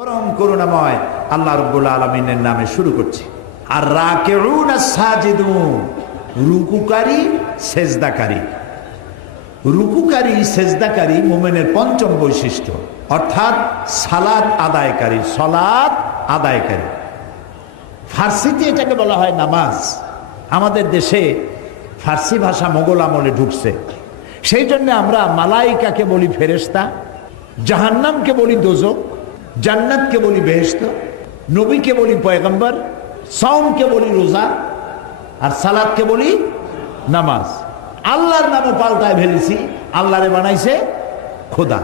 পরম করুণাময় আল্লাহ রব্বুল আলমিনের নামে শুরু করছি। আর সাজিদুন, রুকুকারী সেজদাকারী। রুকুকারী সেজদাকারী মোমেনের পঞ্চম বৈশিষ্ট্য, অর্থাৎ সালাদ আদায়কারী সলাদ আদায়কারী। ফার্সিতে এটাকে বলা হয় নামাজ। আমাদের দেশে ফার্সি ভাষা মোগল আমলে ঢুকছে। সেই জন্য আমরা মালাইকাকে বলি ফেরেস্তা জাহান্নামকে বলি দোজক জান্নাতকে বলি বেহেস্ত নবীকে বলি পয়গম্বর সাউমকে বলি রোজা, আর সালাদকে বলি নামাজ। আল্লাহর নামও পাল্টায় ফেলেছি, আল্লাহরে বানাইছে খোদা।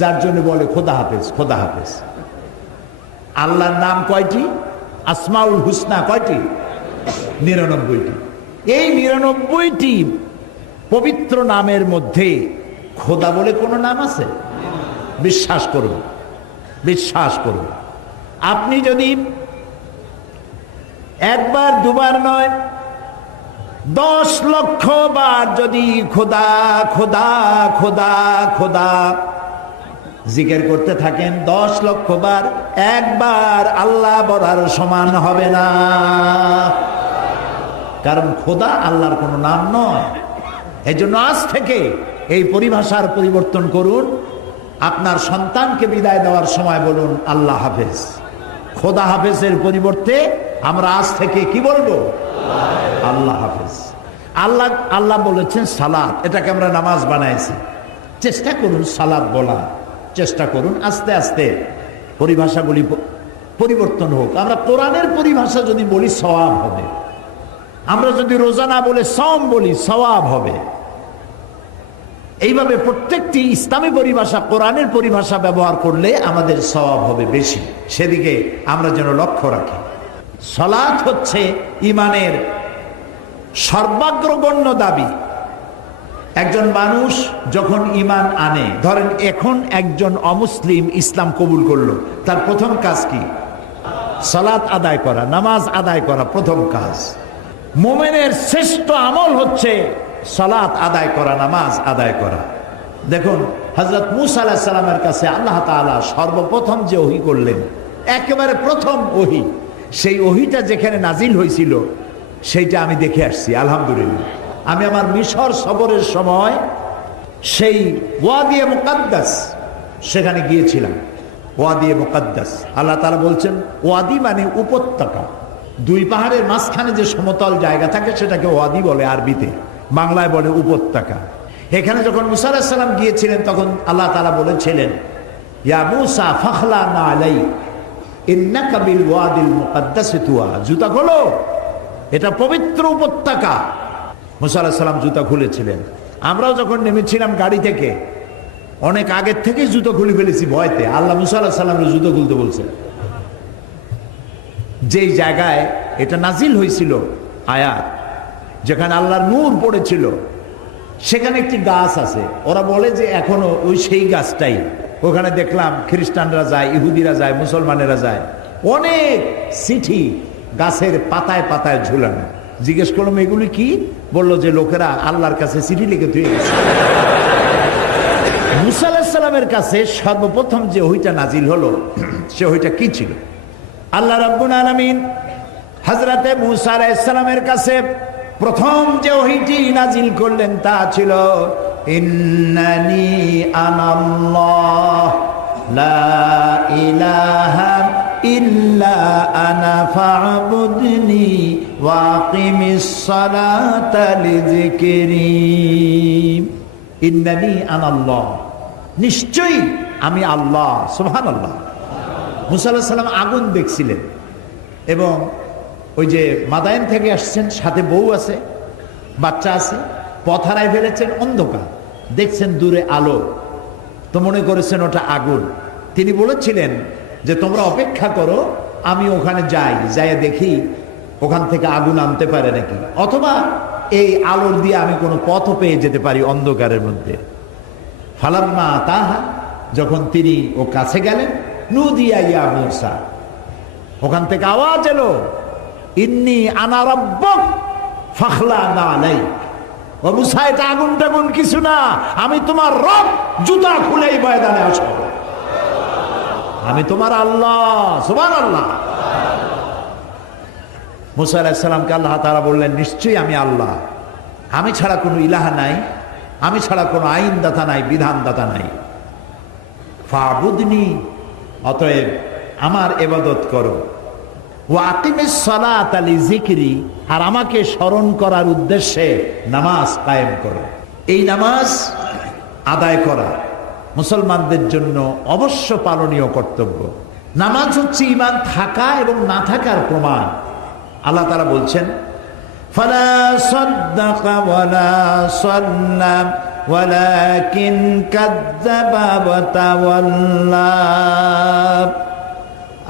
যার জন্য বলে খোদা হাফেজ খোদা হাফেজ। আল্লাহর নাম কয়টি? আসমাউল হুসনা কয়টি? নিরানব্বইটি। এই নিরানব্বইটি পবিত্র নামের মধ্যে খোদা বলে কোনো নাম আছে? বিশ্বাস করুন। বিশ্বাস করুন। আপনি যদি একবার, দুবার নয়, দশ লক্ষ বার যদি খোদা খোদা খোদা খোদা জিকের করতে থাকেন, দশ লক্ষ বার, একবার আল্লাহ বলার সমান হবে না। কারণ খোদা আল্লাহর কোনো নাম নয়। এই জন্য আজ থেকে এই পরিভাষার পরিবর্তন করুন। আপনার সন্তানকে বিদায় দেওয়ার সময় বলুন, আল্লাহ হাফেজ। খোদা হাফেজের পরিবর্তে আমরা আজ থেকে কি বলব? আল্লাহ হাফেজ। আল্লাহ আল্লাহ বলেছেন সালাদ এটাকে আমরা নামাজ বানাইছি। চেষ্টা করুন সালাদ বলা। চেষ্টা করুন আস্তে আস্তে পরিভাষাগুলি পরিবর্তন হোক। আমরা কোরআনের পরিভাষা যদি বলি, সওয়াব হবে। আমরা যদি রোজা না বলে সম বলি, সওয়াব হবে। এইভাবে প্রত্যেকটি ইসলামী পরিভাষা, কোরআনের পরিভাষা ব্যবহার করলে আমাদের স্বভাব হবে বেশি। সেদিকে আমরা যেন লক্ষ্য রাখি। সলাৎ হচ্ছে ইমানের সর্বাগ্রগণ্য দাবি। একজন মানুষ যখন ইমান আনে, ধরেন এখন একজন অমুসলিম ইসলাম কবুল করল, তার প্রথম কাজ কি? সালাত আদায় করা, নামাজ আদায় করা প্রথম কাজ। মোমেনের শ্রেষ্ঠ আমল হচ্ছে সালাত আদায় করা, নামাজ আদায় করা। দেখুন হজরত মুসা কাছে আল্লাহ তাআলা সর্বপ্রথম যে ওহি করলেন, একেবারে প্রথম ওহি, সেই ওহিটা যেখানে নাজিল হয়েছিল, সেইটা আমি দেখে আসছি, আলহামদুলিল্লাহ। আমি আমার মিশর সফরের সময় সেই ওয়াদিয়ে মুকাদ্দাস সেখানে গিয়েছিলাম। ওয়াদিয়ে মুকাদ্দাস। আল্লাহ তালা বলছেন, ওয়াদি মানে উপত্যকা। দুই পাহাড়ের মাঝখানে যে সমতল জায়গা থাকে, সেটাকে ওয়াদি বলে আরবিতে। বাংলায় বলে উপত্যকা। এখানে যখন মুসা আলাহিস সাল্লাম গিয়েছিলেন, তখন আল্লাহ তালা বলেছিলেন, ইয়া মুসা, ফখলা না আলাই ইন্নাকা বিল ওয়াদিল মুকাদ্দাস তুয়া। জুতা খোলো। এটা পবিত্র উপত্যকা। মুসা আলাহিস সাল্লাম জুতা খুলেছিলেন। আমরাও যখন নেমেছিলাম গাড়ি থেকে, অনেক আগের থেকেই জুতো খুলে ফেলেছি ভয়তে। আল্লাহ মুসা আল্লাহ জুতো খুলতে বলছে। যেই জায়গায় এটা নাজিল হয়েছিল আয়াত যেখানে আল্লাহর নূর পড়েছিল, সেখানে একটি গাছ আছে। ওরা বলে যে এখনও ওই সেই গাছটাই। ওখানে দেখলাম খ্রিস্টানরা যায়, ইহুদিরা যায়, মুসলমানেরা যায়। অনেক চিঠি গাছের পাতায় পাতায় ঝুলানো। জিজ্ঞেস করলাম, এগুলি কি? বলল যে, লোকেরা আল্লাহর কাছে চিঠি লিখে তুই গেছে। মুসা আলাহিসাল্লামের কাছে সর্বপ্রথম যে ওইটা নাজিল হলো, সে ওইটা কি ছিল? আল্লাহ রাব্বুল আলামিন হযরতে মুসা আলাইহিস কাছে প্রথম যে ওহিটি নাজিল করলেন তা ছিল, ইন্নানি আনাল্লাহ, লা ইল্লা নিশ্চয়ই আমি আল্লাহ মুসা আলাহিস সাল্লাম আগুন দেখছিলেন এবং ওই যে মাদায়ন থেকে আসছেন, সাথে বউ আছে, বাচ্চা আছে, পথ হারায় ফেলেছেন, অন্ধকার। দেখছেন দূরে আলো, তো মনে করেছেন ওটা আগুন। তিনি বলেছিলেন যে, তোমরা অপেক্ষা করো, আমি ওখানে যাই যাই দেখি ওখান থেকে আগুন আনতে পারে নাকি। অথবা এই আলোর দিয়ে আমি কোনো পথও পেয়ে যেতে পারি অন্ধকারের মধ্যে। ফালাম্মা তাহা, যখন তিনি ও কাছে গেলেন নুদিয়া ইয়া মুসা। ওখান থেকে আওয়াজ এলো ইন্নি আনা ফাখলা না নাই ও মুসা এটা আগুন টাগুন, কিছু না, আমি তোমার রব, জুতা খুলেই ময়দানে আসো আমি তোমার আল্লাহ সুবান আল্লাহ মুসা আলাহিসাল্লামকে আল্লাহ তারা বললেন, নিশ্চয়ই আমি আল্লাহ। আমি ছাড়া কোনো ইলাহা নাই, আমি ছাড়া কোনো আইনদাতা নাই, বিধানদাতা নাই। ফাবুদনি, অতএব আমার এবাদত করো। ওয়াকিমের সলাত আলী জিকিরি আর আমাকে স্মরণ করার উদ্দেশ্যে নামাজ কায়েম করো। এই নামাজ আদায় করা মুসলমানদের জন্য অবশ্য পালনীয় কর্তব্য। নামাজ হচ্ছে ইমান থাকা এবং না থাকার প্রমাণ। আল্লাহ তারা বলছেন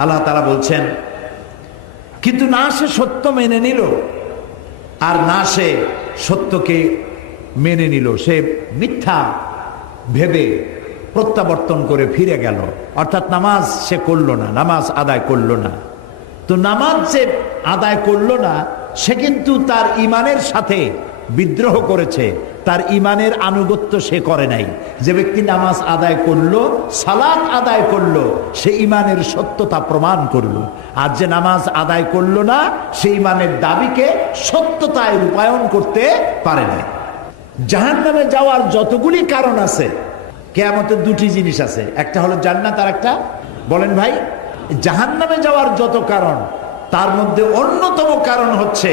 আল্লাহ তারা বলছেন কিন্তু না সে সত্য মেনে নিল, আর না সে সত্যকে মেনে নিল। সে মিথ্যা ভেবে প্রত্যাবর্তন করে ফিরে গেল। অর্থাৎ নামাজ সে করল না, নামাজ আদায় করল না। তো নামাজ যে আদায় করল না, সে কিন্তু তার ইমানের সাথে বিদ্রোহ করেছে, তার ইমানের আনুগত্য সে করে নাই। যে ব্যক্তি নামাজ আদায় করল, সালাত আদায় করল, সে ইমানের সত্যতা প্রমাণ করল। আর যে নামাজ আদায় করল না, সে ইমানের দাবিকে সত্যতায় রূপায়ণ করতে পারে না জাহান নামে যাওয়ার যতগুলি কারণ আছে, কেয়ামতের দুটি জিনিস আছে। একটা হলো জান্নাত, আর একটা, বলেন ভাই জাহান নামে যাওয়ার যত কারণ, তার মধ্যে অন্যতম কারণ হচ্ছে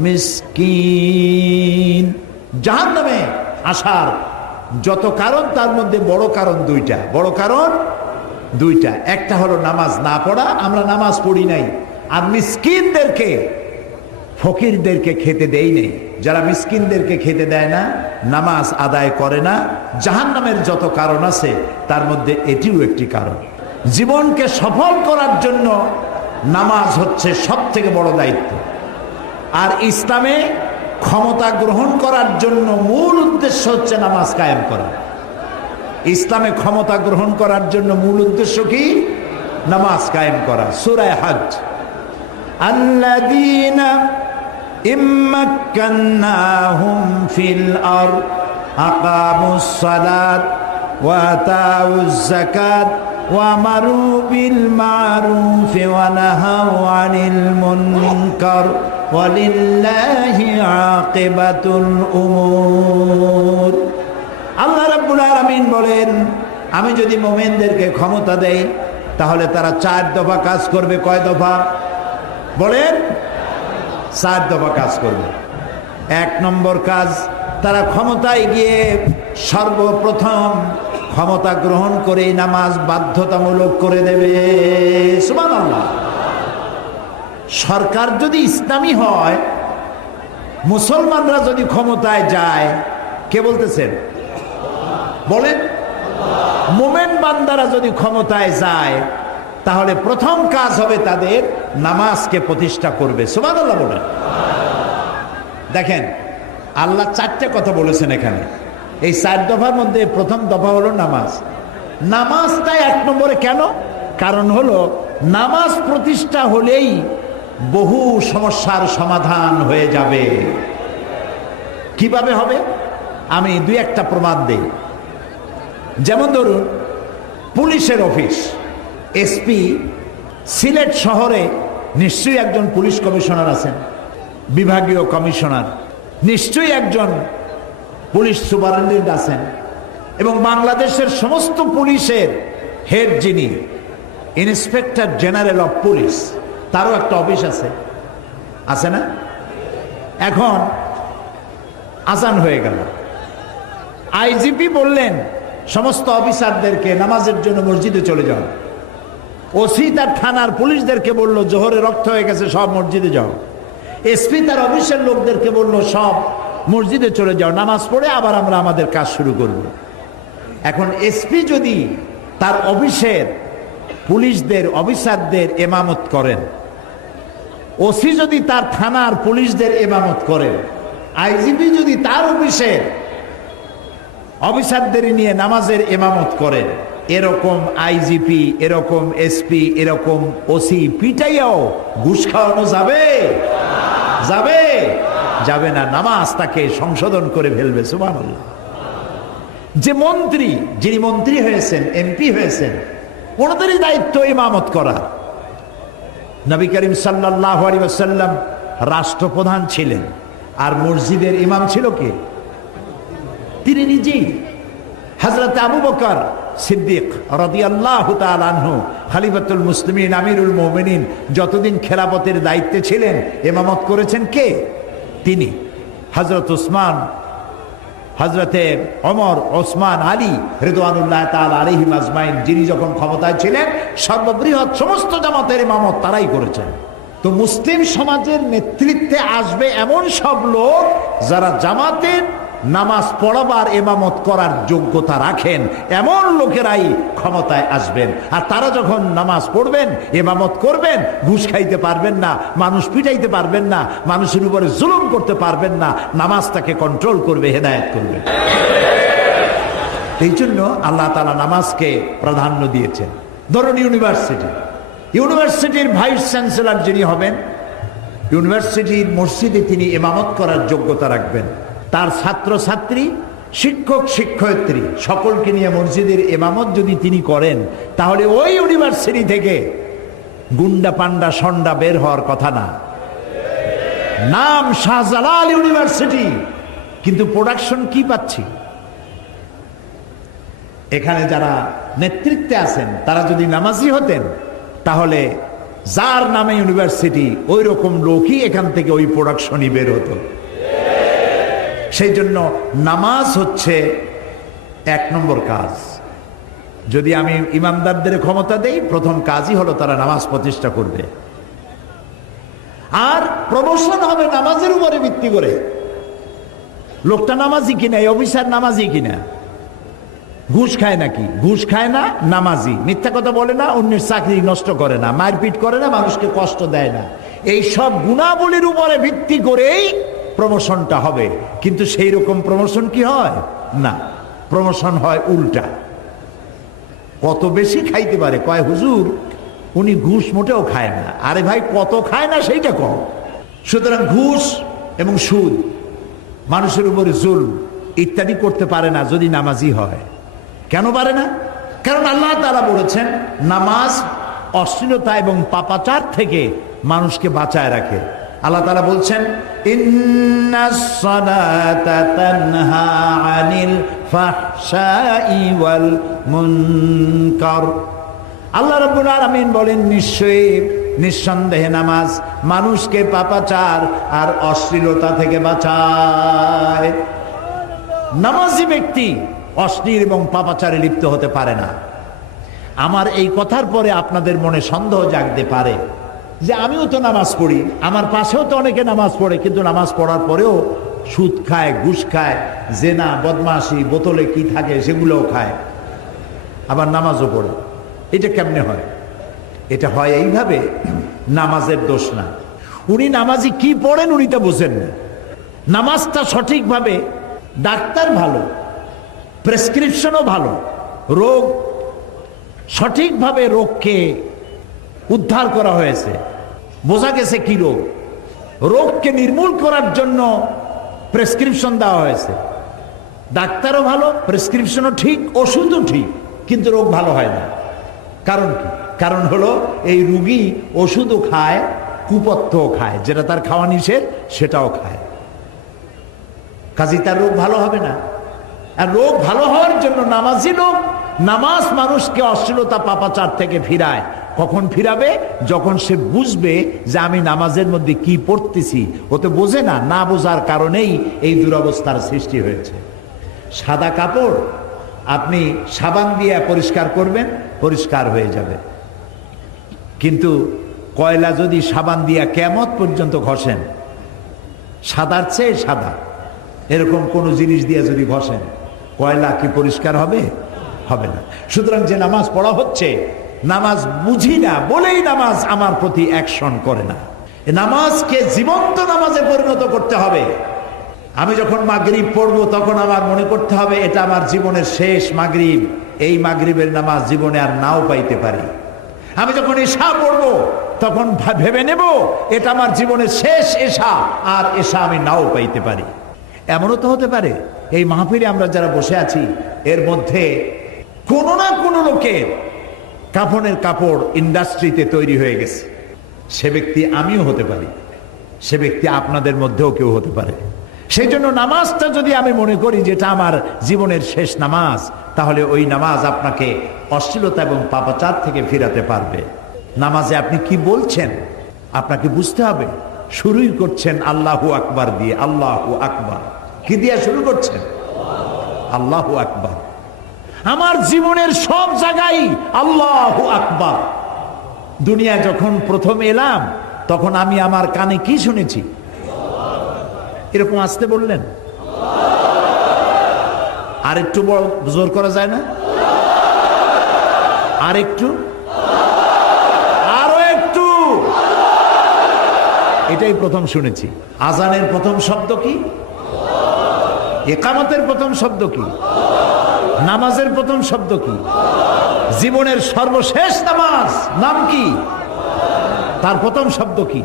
মিসকিন। জাহান নামে আসার যত কারণ, তার মধ্যে বড় কারণ দুইটা। বড় কারণ দুইটা। একটা হলো নামাজ না পড়া, আমরা নামাজ পড়ি নাই। আর মিসকিনদেরকে, ফকিরদেরকে খেতে দেই নেই। যারা মিসকিনদেরকে খেতে দেয় না, নামাজ আদায় করে না জাহান নামের যত কারণ আছে, তার মধ্যে এটিও একটি কারণ। জীবনকে সফল করার জন্য নামাজ হচ্ছে সব থেকে বড় দায়িত্ব। আর ইসলামে ক্ষমতা গ্রহণ করার জন্য মূল উদ্দেশ্য হচ্ছে নামাজ কায়েম করা ইসলামে ক্ষমতা গ্রহণ করার জন্য মূল উদ্দেশ্য কি নামাজ কায়েম করা সুরায় হাজ الذين إن مكناهم في الأرض أقاموا الصلاة وآتوا الزكاة وأمروا بالمعروف ونهوا عن المنكر ولله عاقبة الأمور আল্লাহ রাব্বুল আলামিন বলেন, আমি যদি মোমেনদেরকে ক্ষমতা দেই, তাহলে তারা চার দফা কাজ করবে। কয় দফা? বলেন, চার দফা কাজ করবে। এক নম্বর কাজ, তারা ক্ষমতায় গিয়ে সর্বপ্রথম ক্ষমতা গ্রহণ করে নামাজ বাধ্যতামূলক করে দেবে। সুবহানাল্লাহ। সরকার যদি ইসলামী হয়, মুসলমানরা যদি ক্ষমতায় যায়, কে বলতেছেন? বলেন। মোমেন বান্দারা যদি ক্ষমতায় যায়, তাহলে প্রথম কাজ হবে তাদের নামাজকে প্রতিষ্ঠা করবে। সুবাদ আল্লাহ বলেন। দেখেন, আল্লাহ চারটে কথা বলেছেন এখানে। এই চার দফার মধ্যে প্রথম দফা হলো নামাজ। নামাজটা এক নম্বরে কেন? কারণ হলো, নামাজ প্রতিষ্ঠা হলেই বহু সমস্যার সমাধান হয়ে যাবে। কীভাবে হবে? আমি দুই একটা প্রমাণ দিই। যেমন ধরুন, পুলিশের অফিস, এসপি, সিলেট শহরে নিশ্চয়ই একজন পুলিশ কমিশনার আছেন, বিভাগীয় কমিশনার, নিশ্চয়ই একজন পুলিশ সুপারিনটেন্ডেন্ট আছেন এবং বাংলাদেশের সমস্ত পুলিশের হেড যিনি, ইন্সপেক্টর জেনারেল অফ পুলিশ। তারও একটা অফিস আছে। আছে না? এখন আজান হয়ে গেল। আইজিপি বললেন, সমস্ত অফিসারদেরকে নামাজের জন্য মসজিদে চলে যাও। ওসি তার থানার পুলিশদেরকে বলল, জোহরে রক্ত হয়ে গেছে, সব মসজিদে যাও। এসপি তার অফিসের লোকদেরকে বলল, সব মসজিদে চলে যাও, নামাজ পড়ে আবার আমরা আমাদের কাজ শুরু করব। এখন এসপি যদি তার অফিসের পুলিশদের, অফিসারদের এমামত করেন ওসি যদি তার থানার পুলিশদের এমামত করেন আইজিপি যদি তার অফিসের অফিসারদের নিয়ে নামাজের এমামত করেন এরকম আইজিপি, এরকম এসপি, এরকম ওসি পিটাইয়াও ঘুষ খাওয়ানো যাবে? যাবে? যাবে না, নামাজ তাকে সংশোধন করে ফেলবে সুমান যে মন্ত্রী, যিনি মন্ত্রী হয়েছেন, এমপি হয়েছেন, ওনাদেরই দায়িত্ব ইমামত করা। নবী করিম সাল্লাহ আলী রাষ্ট্রপ্রধান ছিলেন। আর মসজিদের ইমাম ছিল কে? তিনি নিজেই। হজরত আবু বকর সিদ্দিক রদিয়াল্লাহ আনহু, খালিফাতুল মুসলিমিন, আমিরুল মোমিনিন যতদিন খেলাপথের দায়িত্বে ছিলেন, এমামত করেছেন কে? তিনি। হজরত উসমান হজরতে অমর ওসমান, আলী রেদওয়ানুল্লাহ তাল আলিহিম আজমাইন, যিনি যখন ক্ষমতায় ছিলেন, সর্ববৃহৎ সমস্ত জামাতের মামত তারাই করেছেন। তো মুসলিম সমাজের নেতৃত্বে আসবে এমন সব লোক যারা জামাতের নামাজ পড়াবার এমামত করার যোগ্যতা রাখেন। এমন লোকেরাই ক্ষমতায় আসবেন। আর তারা যখন নামাজ পড়বেন, এমামত করবেন, ঘুষ খাইতে পারবেন না, মানুষ পিটাইতে পারবেন না, মানুষের উপরে জুলুম করতে পারবেন না নামাজ তাকে কন্ট্রোল করবে, হেদায়ত করবে। এই জন্য আল্লাহ তালা নামাজকে প্রাধান্য দিয়েছেন। ধরুন ইউনিভার্সিটি। ইউনিভার্সিটির ভাইস চ্যান্সেলর যিনি হবেন, ইউনিভার্সিটির মসজিদে তিনি এমামত করার যোগ্যতা রাখবেন। তার ছাত্র ছাত্রী শিক্ষক শিক্ষয়িত্রী, সকলকে নিয়ে মসজিদের এমামত যদি তিনি করেন, তাহলে ওই ইউনিভার্সিটি থেকে গুন্ডা পান্ডা সন্ডা বের হওয়ার কথা না। নাম শাহজালাল ইউনিভার্সিটি, কিন্তু প্রোডাকশন কি পাচ্ছি? এখানে যারা নেতৃত্বে আছেন, তারা যদি নামাজি হতেন, তাহলে যার নামে ইউনিভার্সিটি ওই রকম লোকই এখান থেকে ওই প্রোডাকশনই বের হতো। সেই জন্য নামাজ হচ্ছে এক নম্বর কাজ। যদি আমি ইমামদারদের ক্ষমতা দেই, প্রথম কাজই হলো তারা নামাজ প্রতিষ্ঠা করবে। আর প্রমোশন হবে নামাজের উপরে ভিত্তি করে। লোকটা নামাজি কিনা, এই অফিসার নামাজি কিনা? ঘুষ খায় নাকি? ঘুষ খায় না, নামাজি। মিথ্যা কথা বলে না, অন্যের চাকরি নষ্ট করে না, মারপিট করে না, মানুষকে কষ্ট দেয় না। এই সব গুণাবলীর উপরে ভিত্তি করেই প্রমোশনটা হবে। কিন্তু সেই রকম প্রমোশন কি হয়? না প্রমোশন হয় উল্টা। কত বেশি খাইতে পারে? কয়, হুজুর, উনি ঘুষ মোটেও খায় না। আরে ভাই, কত খায় না সেইটা কম। সুতরাং ঘুষ এবং সুদ, মানুষের উপরে জুল ইত্যাদি করতে পারে না যদি নামাজি হয়। কেন পারে না? কারণ আল্লাহ তারা বলেছেন, নামাজ অশ্লীলতা এবং পাপাচার থেকে মানুষকে বাঁচায় রাখে। আল্লাহ তারা বলছেন "ইন্নাস সালাতা তানহা আনিল ফাহশাই ওয়াল মুনকার। আল্লাহ রাব্বুল আলামিন বলেন, নিশ্চয়ই নিঃসন্দেহে নামাজ মানুষকে পাপাচার আর অশ্লীলতা থেকে বাঁচায়। নামাজি ব্যক্তি অশ্লীল এবং পাপাচারে লিপ্ত হতে পারে না। আমার এই কথার পরে আপনাদের মনে সন্দেহ জাগতে পারে। যে আমিও তো নামাজ পড়ি, আমার পাশেও তো অনেকে নামাজ পড়ে, কিন্তু নামাজ পড়ার পরেও সুদ খায়, ঘুষ খায়, জেনা, বদমাশি, বোতলে কি থাকে সেগুলোও খায়। আবার নামাজও পড়ে। এটা কেমনে হয়? এটা হয় এইভাবে, নামাজের দোষ না। উনি নামাজি কি পড়েন উনি তা বোঝেন না। নামাজটা সঠিকভাবে ডাক্তার ভালো, প্রেসক্রিপশনও ভালো, রোগ সঠিকভাবে রোগকে উদ্ধার করা হয়েছে। বোঝা গেছে কি রোগ? রোগকে নির্মূল করার জন্য প্রেসক্রিপশন দেওয়া হয়েছে। ডাক্তারও ভালো, প্রেসক্রিপশনও ঠিক, ওষুধও ঠিক, কিন্তু রোগ ভালো হয় না। কারণ কি? কারণ হলো এই রুগী ওষুধও খায়, কুপথ্যও খায়, যেটা তার খাওয়া নিষেধ, সেটাও খায়। কাজী তার রোগ ভালো হবে না। আর রোগ ভালো হওয়ার জন্য নামাজি লোক, নামাজ মানুষকে অশ্লীলতা, পাপাচার থেকে ফিরায়। কখন ফিরাবে? যখন সে বুঝবে যে আমি নামাজের মধ্যে কি পড়তেছি, ও তো বোঝে না না বোঝার কারণেই এই দুরবস্থার সৃষ্টি হয়েছে। সাদা কাপড়, আপনি সাবান দিয়ে পরিষ্কার করবেন, পরিষ্কার হয়ে যাবে। কিন্তু কয়লা যদি সাবান দিয়া কেমত পর্যন্ত ঘষেন, সাদার চেয়ে সাদা। এরকম কোন জিনিস দিয়ে যদি ঘষেন, কয়লা কি পরিষ্কার হবে? হবে না। সুতরাং যে নামাজ পড়া হচ্ছে নামাজ বুঝি না, বলেই নামাজ আমার প্রতি অ্যাকশন করে না। নামাজকে জীবন্ত নামাজে পরিণত করতে হবে। আমি যখন মাগরিব পড়ব, তখন আমার মনে করতে হবে, এটা আমার জীবনের শেষ মাগরিব। এই মাগরিবের নামাজ জীবনে আর নাও পাইতে পারি। আমি যখন এশা পড়ব, তখন ভেবে নেব, এটা আমার জীবনের শেষ এশা আর এশা আমি নাও পাইতে পারি। এমনও তো হতে পারে, এই মাহফিলে আমরা যারা বসে আছি, এর মধ্যে কোনো না কোনো লোকের কাফনের কাপড় ইন্ডাস্ট্রিতে তৈরি হয়ে গেছে। সে ব্যক্তি আমিও হতে পারি। সে ব্যক্তি আপনাদের মধ্যেও কেউ হতে পারে। সেই জন্য নামাজটা যদি আমি মনে করি যেটা আমার জীবনের শেষ নামাজ, তাহলে ওই নামাজ আপনাকে অশ্লীলতা এবং পাপাচার থেকে ফিরাতে পারবে। নামাজে আপনি কি বলছেন? আপনাকে বুঝতে হবে। শুরুই করছেন আল্লাহু আকবার দিয়ে। আল্লাহু আকবার। কি দিয়ে শুরু করছেন? আল্লাহু আকবার। আমার জীবনের সব জায়গায় আল্লাহ আকবার। দুনিয়া যখন প্রথম এলাম, তখন আমি আমার কানে কি শুনেছি? এরকম আসতে বললেন? আর একটু বড় জোর করা যায় না? আর একটু আরও একটু! এটাই প্রথম শুনেছি। আজানের প্রথম শব্দ কি? একামতের প্রথম শব্দ কি? নামাজের প্রথম শব্দ কি? জীবনের সর্বশেষ নামাজ নাম কি? তার প্রথম শব্দ কি?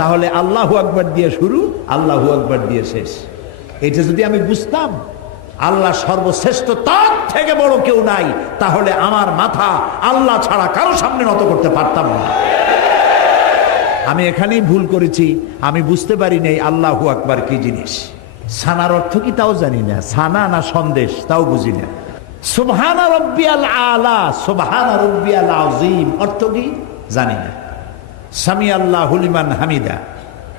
তাহলে আল্লাহু আকবার দিয়ে শুরু, আল্লাহু আকবার দিয়ে শেষ। এটা যদি আমি বুঝতাম, আল্লাহ সর্বশ্রেষ্ঠ তার থেকে বড় কেউ নাই, তাহলে আমার মাথা আল্লাহ ছাড়া কারও সামনে নত করতে পারতাম না। আমি এখানেই ভুল করেছি, আমি বুঝতে পারি নেই আল্লাহু আকবার কি জিনিস। সানার অর্থ কি তাও জানি না। সানা না সন্দেশ, তাও বুঝি না। সুবহান রব্বিয়াল আলা, সুবহান রব্বিয়াল আজিম অর্থ কি জানি না। সামি আল্লাহ হুলিমান হামিদা,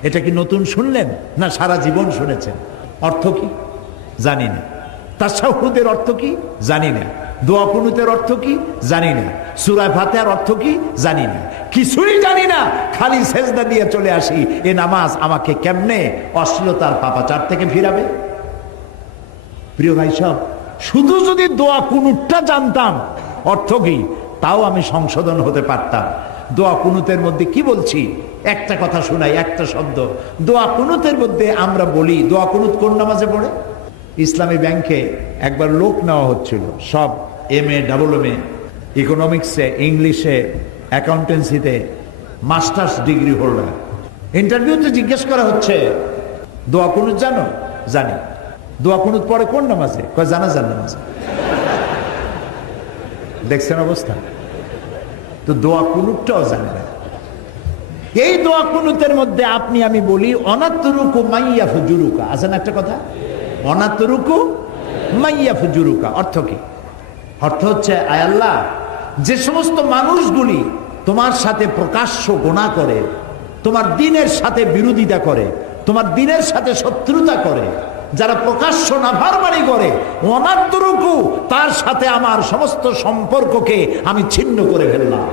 এটা কি নতুন শুনলেন না সারা জীবন শুনেছেন? অর্থ কি জানি না। তাসাহুদের অর্থ কি জানি না। দোয়া কুনুতের অর্থ কি? জানি না। সুরায় ফাতেহার অর্থ কি? জানি না। কিছুই জানি না। খালি সেজদা দিয়ে চলে আসি। এ নামাজ আমাকে কেমনে অশ্লীলতার পাপাচার থেকে ফিরাবে? প্রিয় ভাই সব, শুধু যদি দোয়া কুনুটটা জানতাম, অর্থ কি? তাও আমি সংশোধন হতে পারতাম। দোয়া কুনুতের মধ্যে কি বলছি? একটা কথা শোনাই, একটা শব্দ। দোয়া কুনুতের মধ্যে আমরা বলি, দোয়া কুনুত কোন নামাজে পড়ে? ইসলামী ব্যাংকে একবার লোক নেওয়া হচ্ছিল। সব M A double M A ইকোনমিক্সে ইংলিশে অ্যাকাউন্টেন্সিতে মাস্টার্স ডিগ্রি হোল্ডার ইন্টারভিউতে জিজ্ঞেস করা হচ্ছে, দোয়া কুনুত জানো? জানি। দোয়া কুনুত পরে কোন নামাজে? কয় জানাজার নামাজে। দেখছেন অবস্থা? তো দোয়া কুনুতটাও জানে না। এই দোয়া কুনুতের মধ্যে আপনি, আমি বলি, অনাত্তরুকু মাইয়া ফুজুরুকা আছে না একটা কথা? অনাত্তরুকু মাইয়া ফুজুরুকা। অর্থ কি? অর্থ হচ্ছে আয়াল্লাহ যে সমস্ত মানুষগুলি তোমার সাথে প্রকাশ্য গোনা করে, তোমার দিনের সাথে বিরোধিতা করে, তোমার দিনের সাথে শত্রুতা করে, যারা প্রকাশ্য না নাভারবাড়ি করে অনাত্তরুকু তার সাথে আমার সমস্ত সম্পর্ককে আমি ছিন্ন করে ফেললাম।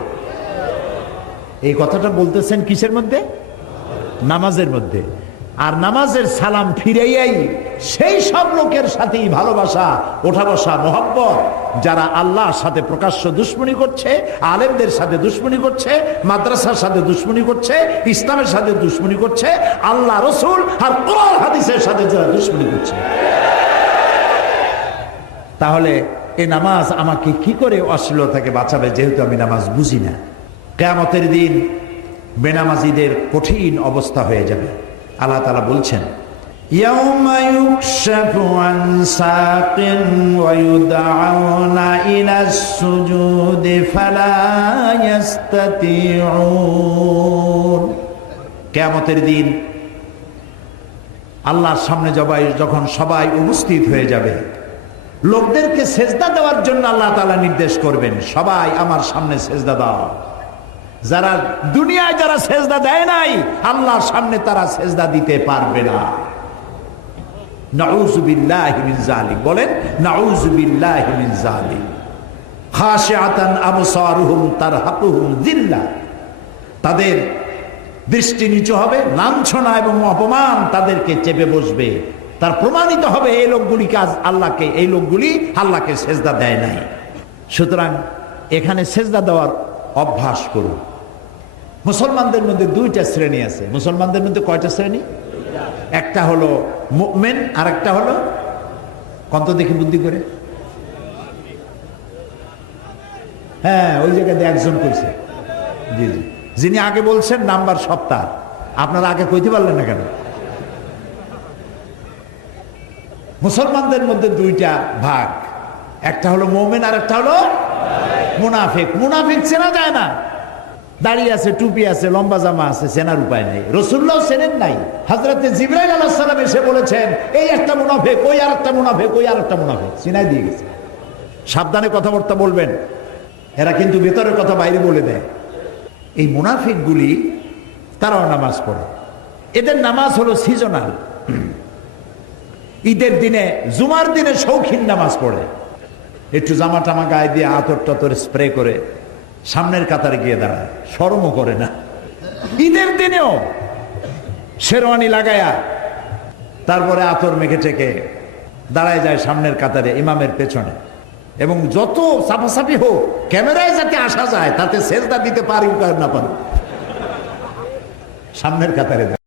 এই কথাটা বলতেছেন কিসের মধ্যে? নামাজের মধ্যে। আর নামাজের সালাম ফিরেই সেই সব লোকের সাথেই ভালোবাসা ওঠা বসা মোহব্বত, যারা আল্লাহর সাথে প্রকাশ্য দুশ্মনী করছে, আলেমদের সাথে দুশ্মনী করছে, মাদ্রাসার সাথে দুশ্মনী করছে, ইসলামের সাথে দুশ্মনী করছে, আল্লাহ রসুল আর কোরআন হাদিসের সাথে যারা দুশ্মনী করছে। তাহলে এ নামাজ আমাকে কি করে অশ্লীলতা থেকে বাঁচাবে যেহেতু আমি নামাজ বুঝি না? কেয়ামতের দিন বেনামাজিদের কঠিন অবস্থা হয়ে যাবে। আল্লাহ তালা বলছেন يوم يكشف عن ساق ويدعون إلى السجود فلا يستطيعون কেয়ামতের দিন আল্লাহর সামনে জবাই যখন সবাই উপস্থিত হয়ে যাবে লোকদেরকে সেজদা দেওয়ার জন্য আল্লাহ তালা নির্দেশ করবেন সবাই আমার সামনে সেজদা দাও যারা দুনিয়ায় যারা সেজদা দেয় নাই, আল্লাহর সামনে তারা সেজদা দিতে পারবে না। বলেন তাদের দৃষ্টি নিচু হবে, লাঞ্ছনা এবং অপমান তাদেরকে চেপে বসবে। তার প্রমাণিত হবে, এই লোকগুলিকে আল্লাহকে, এই লোকগুলি আল্লাহকে সেজদা দেয় নাই। সুতরাং এখানে সেজদা দেওয়ার অভ্যাস করুন। মুসলমানদের মধ্যে দুইটা শ্রেণি আছে। মুসলমানদের মধ্যে কয়টা শ্রেণি? একটা হলো মুভমেন আর একটা হলো কত দেখি বুদ্ধি করে। হ্যাঁ ওই জায়গাতে একজন কইছে। জি জি। যিনি আগে বলছেন, নাম্বার সপ্তাহ আপনারা আগে কইতে পারলেন না কেন? মুসলমানদের মধ্যে দুইটা ভাগ। একটা হলো মোমেন আর একটা হলো মুনাফিক। মুনাফিক চেনা যায় না। দাড়ি আছে, টুপি আছে, লম্বা জামা আছে চেনার উপায় নেই। রসুল্লাহ চেনেন নাই। হাজরাতে জিব্রাইল আলাহ সালাম এসে বলেছেন, এই একটা মুনাফে কই আর একটা মুনাফেক, ওই আর একটা মুনাফেক। চিনাই দিয়ে গেছে। সাবধানে কথাবার্তা বলবেন। এরা কিন্তু ভেতরের কথা বাইরে বলে দেয়। এই মুনাফিকগুলি, তারাও নামাজ পড়ে। এদের নামাজ হলো সিজনাল ঈদের দিনে, জুমার দিনে শৌখিন নামাজ পড়ে। একটু জামা টামা গায়ে দিয়ে আতর টাতর স্প্রে করে সামনের কাতারে গিয়ে দাঁড়ায়। সরমও করে না। ঈদের দিনেও শেরওয়ানি লাগায়া তারপরে আতর মেঘে টেকে দাঁড়ায় যায় সামনের কাতারে ইমামের পেছনে। এবং যত সাফাসাফি হোক, ক্যামেরায় যাতে আসা যায়, তাতে সেজদা দিতে পারি না পারি। সামনের কাতারে।